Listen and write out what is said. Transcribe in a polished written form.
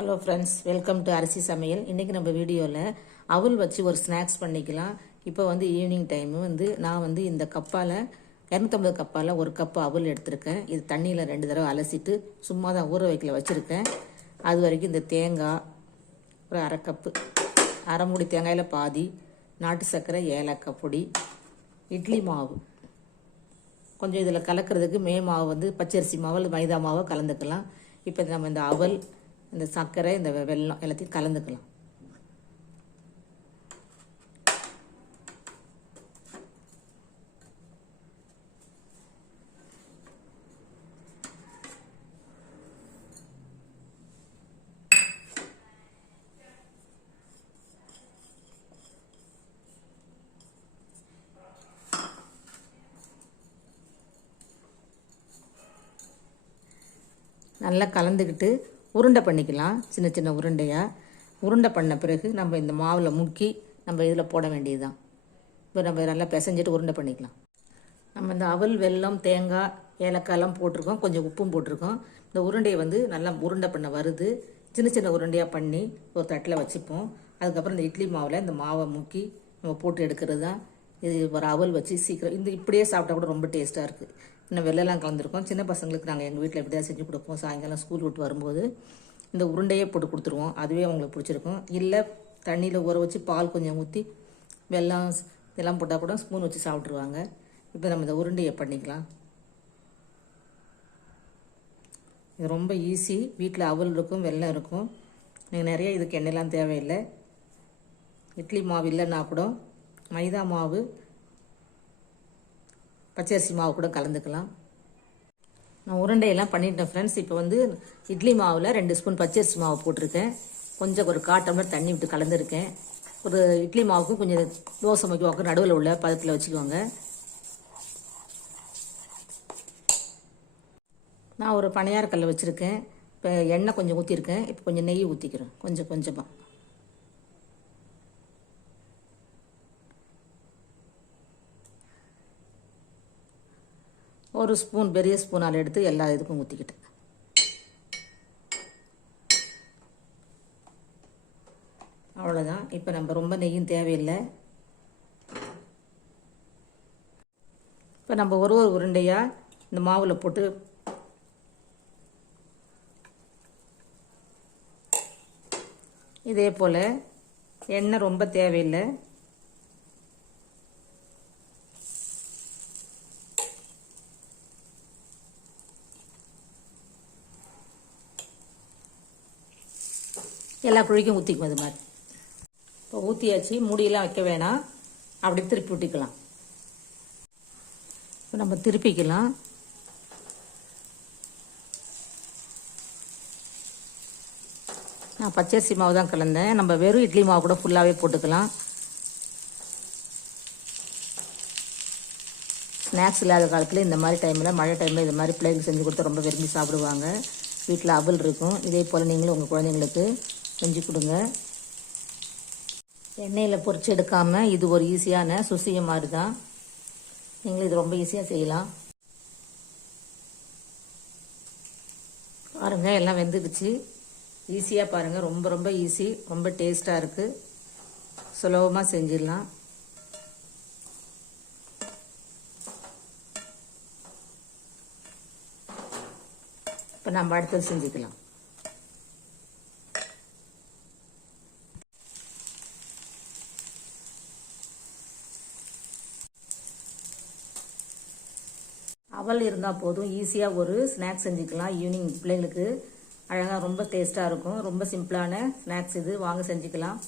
Hello friends, welcome to அரிசி சமையல். இன்றைக்கி நம்ம வீடியோவில் அவல் வச்சு ஒரு ஸ்நாக்ஸ் பண்ணிக்கலாம். இப்போ ஈவினிங் டைமு நான் இந்த கப்பால் 250 கப்பால் ஒரு கப்பு அவல் எடுத்திருக்கேன். இது தண்ணியில் 2 தடவை அலசிட்டு சும்மா தான் ஊற வைக்கல வச்சுருக்கேன். அது வரைக்கும் இந்த தேங்காய் ஒரு அரை கப்பு, அரை மூடி தேங்காயில் பாதி, நாட்டு சர்க்கரை, ஏலக்காய் பொடி, இட்லி மாவு கொஞ்சம் இதில் கலக்கிறதுக்கு மாவு பச்சரிசி மாவு அல்லது மைதா மாவை கலந்துக்கலாம். இப்போ நம்ம இந்த அவல், இந்த சர்க்கரை, இந்த வெல்லம் எல்லாத்தையும் கலந்துக்கலாம். நல்லா கலந்துக்கிட்டு உருண்டை பண்ணிக்கலாம். சின்ன சின்ன உருண்டையாக உருண்டை பண்ண பிறகு நம்ம இந்த மாவில் முக்கி நம்ம இதில் போட வேண்டியது தான். இப்போ நம்ம நல்லா பிசைஞ்சிட்டு உருண்டை பண்ணிக்கலாம். நம்ம இந்த அவல், வெல்லம், தேங்காய், ஏலக்காயெல்லாம் போட்டிருக்கோம், கொஞ்சம் உப்பும் போட்டிருக்கோம். இந்த உருண்டையை நல்லா உருண்டை பண்ண வருது. சின்ன சின்ன உருண்டையாக பண்ணி ஒரு தட்டில் வச்சுப்போம். அதுக்கப்புறம் இந்த இட்லி மாவில் இந்த மாவை முக்கி நம்ம போட்டு எடுக்கிறது தான் இது. ஒரு அவல் வச்சு சீக்கிரம் இப்படியே சாப்பிட்டா கூட ரொம்ப டேஸ்ட்டாக இருக்குது. இன்னும் வெள்ளெல்லாம் கலந்துருக்கோம். சின்ன பசங்களுக்கு நாங்கள் எங்கள் வீட்டில் எப்படியா செஞ்சு கொடுப்போம். சாயங்காலம் ஸ்கூல் விட்டு வரும்போது இந்த உருண்டையே போட்டு கொடுத்துருவோம். அதுவே அவங்களுக்கு பிடிச்சிருக்கும். இல்லை தண்ணியில் ஊற வச்சு பால் கொஞ்சம் ஊற்றி வெல்லம் இதெல்லாம் போட்டால் கூட ஸ்பூன் வச்சு சாப்பிட்ருவாங்க. இப்போ நம்ம இந்த உருண்டையை பண்ணிக்கலாம். இது ரொம்ப ஈஸி. வீட்டில் அவல் இருக்கும், வெல்லம் இருக்கும். நீங்கள் நிறைய இதுக்கு எண்ணெயெல்லாம் தேவையில்லை. இட்லி மாவு இல்லைன்னா கூட மைதா மாவு, பச்சரிசி மாவு கூட கலந்துக்கலாம். நான் உருண்டையெல்லாம் பண்ணிட்டேன் ஃப்ரெண்ட்ஸ். இப்போ இட்லி மாவில் 2 ஸ்பூன் பச்சரிசி மாவு போட்டிருக்கேன். கொஞ்சம் ஒரு 1/4 டம்ளர் தண்ணி விட்டு கலந்துருக்கேன். ஒரு இட்லி மாவுக்கும் கொஞ்சம் தோசை வைக்க நடுவில் உள்ள பதத்தில் வச்சுக்கோங்க. நான் ஒரு பணியாரக்கல்லை வச்சுருக்கேன். இப்போ எண்ணெய் கொஞ்சம் ஊற்றிருக்கேன். இப்போ கொஞ்சம் நெய் ஊற்றிக்கிறேன், கொஞ்சம் கொஞ்சமாக. ஒரு ஸ்பூன், பெரிய ஸ்பூனால் எடுத்து எல்லா இதுக்கும் ஊற்றிக்கிட்டேன். அவ்வளோதான். இப்போ நம்ம ரொம்ப நெய்யும் தேவையில்லை. இப்போ நம்ம ஒரு உருண்டையாக இந்த மாவில் போட்டு இதே போல் எண்ணெய் ரொம்ப தேவையில்லை. எல்லா குழிக்கும் ஊற்றிக்கும் அது மாதிரி. இப்போ ஊற்றியாச்சு. மூடியெல்லாம் வைக்க வேணாம். அப்படி திருப்பி விட்டுக்கலாம். இப்போ நம்ம திருப்பிக்கலாம். நான் பச்சரிசி மாவு தான் கலந்தேன். நம்ம வெறும் இட்லி மாவு கூட ஃபுல்லாகவே போட்டுக்கலாம். ஸ்நாக்ஸ் இல்லாத காலத்தில் இந்த மாதிரி டைமில், மழை டைமில் இது மாதிரி பிள்ளைகளுக்கு செஞ்சு கொடுத்தா ரொம்ப விரும்பி சாப்பிடுவாங்க. வீட்டில் அவல் இருக்கும். இதே போல் நீங்களும் உங்கள் குழந்தைங்களுக்கு செஞ்சு கொடுங்க. எண்ணெயில் பொரிச்சு எடுக்காமல் இது ஒரு ஈஸியான சுசிய மாதிரி தான். நீங்களும் இது ரொம்ப ஈஸியாக செய்யலாம். பாருங்கள், எல்லாம் வெந்துடுச்சு. ஈஸியாக பாருங்கள், ரொம்ப ரொம்ப ஈஸி, ரொம்ப டேஸ்ட்டாக இருக்குது. சுலபமாக செஞ்சிடலாம். இப்போ நம்ம அடுத்தது செஞ்சுக்கலாம். அவல் இருந்தால் போதும், ஈஸியாக ஒரு ஸ்நாக்ஸ் செஞ்சுக்கலாம். ஈவினிங் பிள்ளைங்களுக்கு அழகாக ரொம்ப டேஸ்ட்டாக இருக்கும். ரொம்ப சிம்பிளான ஸ்நாக்ஸ் இது. வாங்க செஞ்சுக்கலாம்.